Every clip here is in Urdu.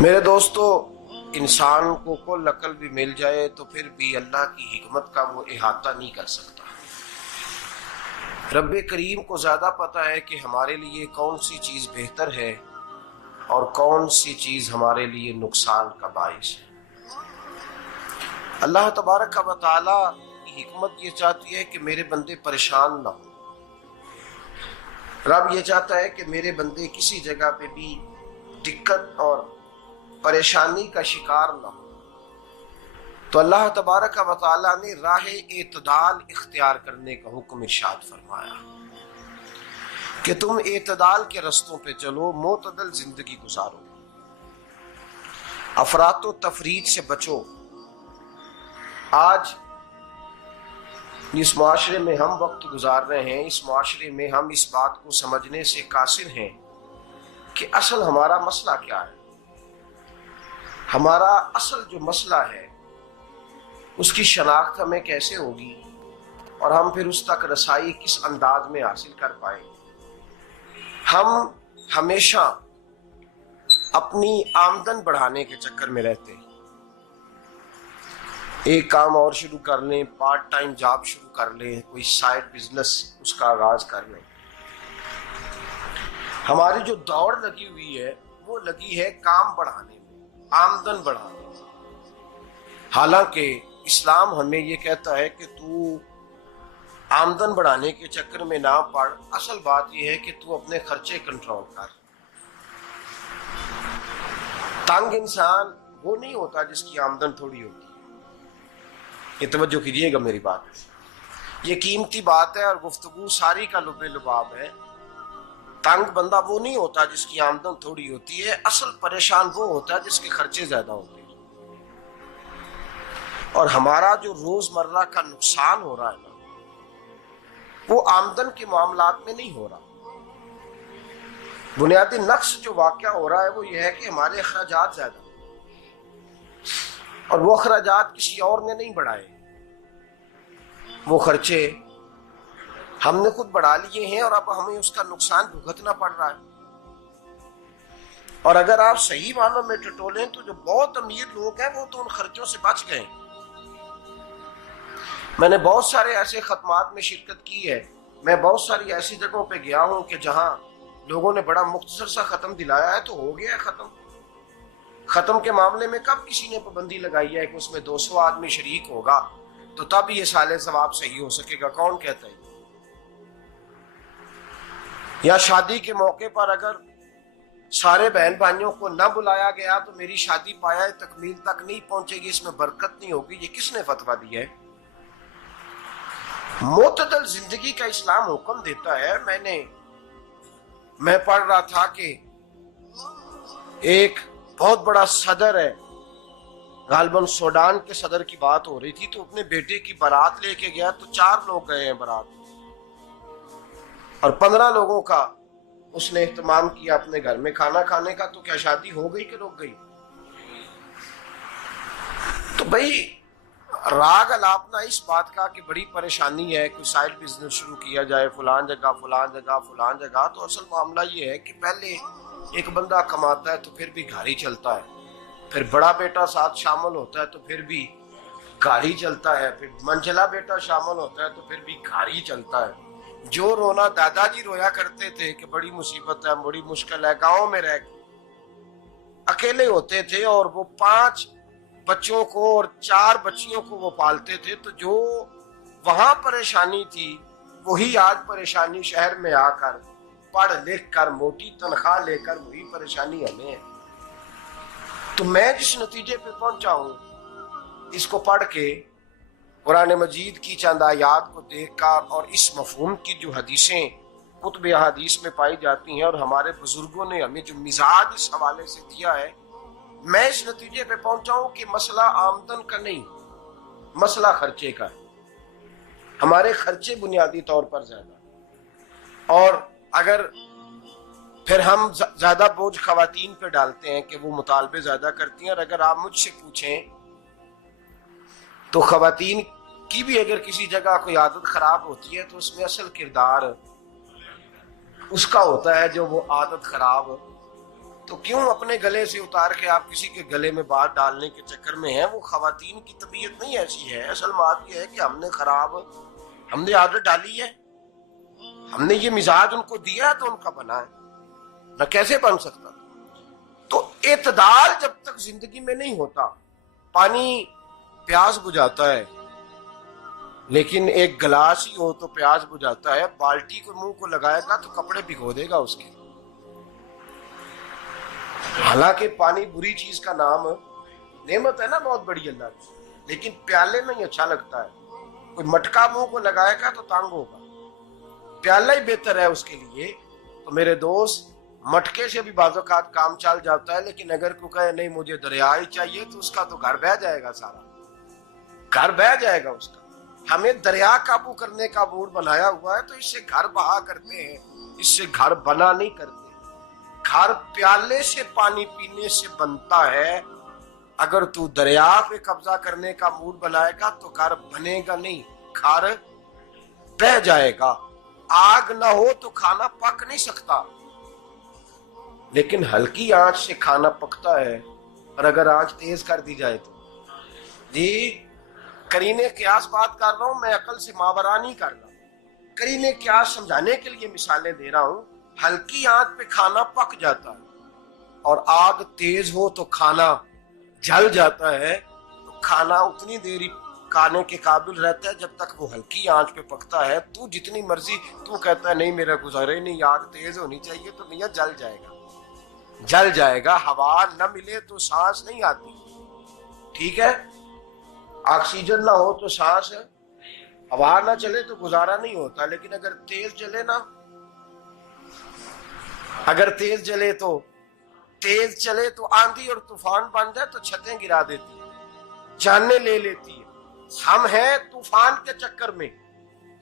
میرے دوستو، انسان کو کل عقل بھی مل جائے تو پھر بھی اللہ کی حکمت کا وہ احاطہ نہیں کر سکتا۔ رب کریم کو زیادہ پتہ ہے کہ ہمارے لیے کون سی چیز بہتر ہے اور کون سی چیز ہمارے لیے نقصان کا باعث ہے۔ اللہ تبارک و تعالی کی حکمت یہ چاہتی ہے کہ میرے بندے پریشان نہ ہوں۔ رب یہ چاہتا ہے کہ میرے بندے کسی جگہ پہ بھی دقت اور پریشانی کا شکار نہ ہو، تو اللہ تبارک و تعالی نے راہ اعتدال اختیار کرنے کا حکم ارشاد فرمایا کہ تم اعتدال کے رستوں پہ چلو، معتدل زندگی گزارو، افراط و تفریط سے بچو۔ آج جس معاشرے میں ہم وقت گزار رہے ہیں، اس معاشرے میں ہم اس بات کو سمجھنے سے قاصر ہیں کہ اصل ہمارا مسئلہ کیا ہے۔ ہمارا اصل جو مسئلہ ہے اس کی شناخت ہمیں کیسے ہوگی اور ہم پھر اس تک رسائی کس انداز میں حاصل کر پائیں۔ ہم ہمیشہ اپنی آمدن بڑھانے کے چکر میں رہتے ہیں، ایک کام اور شروع کر لیں، پارٹ ٹائم جاب شروع کر لیں، کوئی سائیڈ بزنس اس کا آغاز کر لیں۔ ہماری جو دوڑ لگی ہوئی ہے وہ لگی ہے کام بڑھانے میں، آمدن بڑھانے میں، حالانکہ اسلام ہمیں یہ کہتا ہے کہ تو آمدن بڑھانے کے چکر میں نہ پڑ، اصل بات یہ ہے کہ تو اپنے خرچے کنٹرول کر۔ تنگ انسان وہ نہیں ہوتا جس کی آمدن تھوڑی ہوتی ہے، یہ توجہ کیجیے گا میری بات، یہ قیمتی بات ہے اور گفتگو ساری کا لب لباب ہے۔ تنگ بندہ وہ نہیں ہوتا جس کی آمدن تھوڑی ہوتی ہے، اصل پریشان وہ ہوتا ہے جس کے خرچے زیادہ ہوتے ہیں۔ اور ہمارا جو روزمرہ کا نقصان ہو رہا ہے نا، وہ آمدن کے معاملات میں نہیں ہو رہا۔ بنیادی نقص جو واقعہ ہو رہا ہے وہ یہ ہے کہ ہمارے اخراجات زیادہ ہیں اور وہ اخراجات کسی اور نے نہیں بڑھائے، وہ خرچے ہم نے خود بڑھا لیے ہیں اور اب ہمیں اس کا نقصان بھگتنا پڑ رہا ہے۔ اور اگر آپ صحیح معنوں میں ٹٹولیں تو جو بہت امیر لوگ ہیں وہ تو ان خرچوں سے بچ گئے۔ میں نے بہت سارے ایسے ختمات میں شرکت کی ہے، میں بہت ساری ایسی جگہوں پہ گیا ہوں کہ جہاں لوگوں نے بڑا مختصر سا ختم دلایا ہے تو ہو گیا ہے ختم۔ ختم کے معاملے میں کب کسی نے پابندی لگائی ہے کہ اس میں 200 آدمی شریک ہوگا تو تب یہ سال ثواب صحیح ہو سکے گا؟ کون کہتا ہے؟ یا شادی کے موقع پر اگر سارے بہن بھائیوں کو نہ بلایا گیا تو میری شادی پایہ تکمیل تک نہیں پہنچے گی، اس میں برکت نہیں ہوگی، یہ کس نے فتویٰ دیا ہے؟ معتدل زندگی کا اسلام حکم دیتا ہے۔ میں پڑھ رہا تھا کہ ایک بہت بڑا صدر ہے، غالباً سوڈان کے صدر کی بات ہو رہی تھی، تو اپنے بیٹے کی بارات لے کے گیا تو 4 لوگ گئے ہیں بارات اور 15 لوگوں کا اس نے اہتمام کیا اپنے گھر میں کھانا کھانے کا، تو کیا شادی ہو گئی کہ رک گئی؟ تو بھائی راگ الاپنا اس بات کا کہ بڑی پریشانی ہے، کوئی سائیڈ بزنس شروع کیا جائے فلان جگہ فلان جگہ فلان جگہ، تو اصل معاملہ یہ ہے کہ پہلے ایک بندہ کماتا ہے تو پھر بھی گھر ہی چلتا ہے، پھر بڑا بیٹا ساتھ شامل ہوتا ہے تو پھر بھی گھر ہی چلتا ہے، پھر منجلا بیٹا شامل ہوتا ہے تو پھر بھی گھر ہی چلتا ہے۔ جو رونا دادا جی رویا کرتے تھے کہ بڑی مصیبت ہے، بڑی مشکل ہے، گاؤں میں رہ اکیلے ہوتے تھے اور وہ 5 بچوں کو اور 4 بچیوں کو وہ پالتے تھے، تو جو وہاں پریشانی تھی وہی آج پریشانی شہر میں آ کر پڑھ لکھ کر موٹی تنخواہ لے کر وہی پریشانی ہمیں ہے۔ تو میں جس نتیجے پہ پہنچا ہوں اس کو پڑھ کے، قرآن مجید کی چند آیات کو دیکھ کر اور اس مفہوم کی جو حدیثیں کتب احادیث میں پائی جاتی ہیں اور ہمارے بزرگوں نے ہمیں جو مزاج اس حوالے سے دیا ہے، میں اس نتیجے پہ پہنچا ہوں کہ مسئلہ آمدن کا نہیں، مسئلہ خرچے کا ہے۔ ہمارے خرچے بنیادی طور پر زیادہ، اور اگر پھر ہم زیادہ بوجھ خواتین پہ ڈالتے ہیں کہ وہ مطالبے زیادہ کرتی ہیں، اور اگر آپ مجھ سے پوچھیں تو خواتین کی بھی اگر کسی جگہ کوئی عادت خراب ہوتی ہے تو اس میں اصل کردار اس کا ہوتا ہے جو وہ عادت خراب تو کیوں اپنے گلے سے اتار کے آپ کسی کے گلے میں بات ڈالنے کے چکر میں ہیں؟ وہ خواتین کی طبیعت نہیں ایسی ہے. اصل بات یہ ہے کہ ہم نے عادت ڈالی ہے، ہم نے یہ مزاج ان کو دیا تو ان کا بنا ہے، نہ کیسے بن سکتا. تو اعتدال جب تک زندگی میں نہیں ہوتا، پانی پیاس بجھاتا ہے لیکن ایک گلاس ہی ہو تو پیاس بجھاتا ہے، بالٹی کو منہ کو لگائے گا تو کپڑے بھگو دے گا اس کے. حالانکہ پانی بری چیز کا نام نعمت ہے نا بہت بڑی اللہ کی، لیکن پیالے میں ہی اچھا لگتا ہے. کوئی مٹکا منہ کو لگائے گا تو تانگ ہوگا، پیالہ ہی بہتر ہے اس کے لیے. تو میرے دوست، مٹکے سے بھی بعض اوقات کام چل جاتا ہے، لیکن اگر کوئی کہے نہیں مجھے دریا ہی چاہیے تو اس کا تو گھر بہ جائے گا، سارا گھر بہ جائے گا اس کا. ہمیں دریا قابو کرنے کا موڈ بنایا ہوا ہے تو اس سے گھر بہا کرتے ہیں، اس سے گھر بنا نہیں کرتے. گھر پیالے سے پانی پینے سے بنتا ہے. اگر تو دریا پہ قبضہ کرنے کا موڈ بنائے گا تو گھر بنے گا نہیں، گھر بہ جائے گا. آگ نہ ہو تو کھانا پک نہیں سکتا، لیکن ہلکی آنچ سے کھانا پکتا ہے. اور اگر آنچ تیز کر دی جائے تو جی قرینے قیاس بات کر رہا ہوں، میں عقل سے ماورا نہیں کر رہا. قرینے قیاس سمجھانے کے لیے مثالیں دے رہا ہوں. ہلکی آنچ پہ کھانا پک جاتا ہے اور آگ تیز ہو تو کھانا جل جاتا ہے. تو کھانا اتنی دیر کھانے کے قابل رہتا ہے جب تک وہ ہلکی آنچ پہ پکتا ہے. تو جتنی مرضی تو کہتا ہے نہیں میرا گزارے نہیں، آگ تیز ہونی چاہیے، تو میاں جل جائے گا، جل جائے گا. ہوا نہ ملے تو سانس نہیں آتی، ٹھیک ہے؟ آکسیجن نہ ہو تو سانس، ہوا نہ چلے تو گزارا نہیں ہوتا. لیکن اگر تیز چلے نا، اگر تیز چلے تو آندھی اور طوفان بن جائے تو چھتیں گرا دیتی ہے، جانیں لے لیتی ہے. ہم ہیں طوفان کے چکر میں،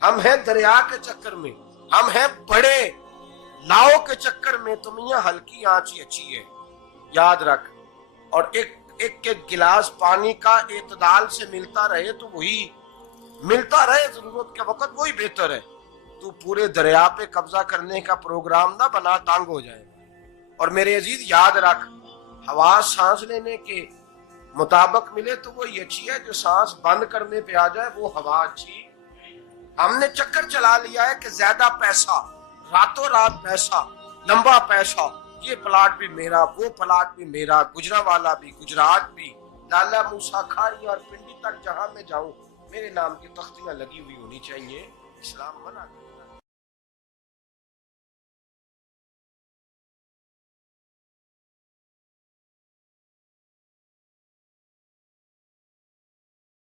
ہم ہیں دریا کے چکر میں، ہم ہیں بڑے ناؤ کے چکر میں. تو میاں ہلکی آنچ ہی اچھی ہے، یاد رکھ. اور ایک گلاس پانی کا اعتدال سے ملتا رہے تو وہی ملتا رہے، ضرورت کے وقت وہی بہتر ہے. تو پورے دریا پہ قبضہ کرنے کا پروگرام نہ بنا، تانگ ہو جائے گا. اور میرے عزیز یاد رکھ، ہوا سانس لینے کے مطابق ملے تو وہی اچھی ہے، جو سانس بند کرنے پہ آ جائے وہ ہوا اچھی. ہم نے چکر چلا لیا ہے کہ زیادہ پیسہ، راتوں رات پیسہ، لمبا پیسہ، یہ پلاٹ بھی میرا، وہ پلاٹ بھی میرا، گجرانوالہ بھی، گجرات بھی، لالا موسیٰ کھاری اور پنڈی تک جہاں میں جاؤں میرے نام کی تختیاں لگی ہوئی ہونی چاہیے. اسلام منع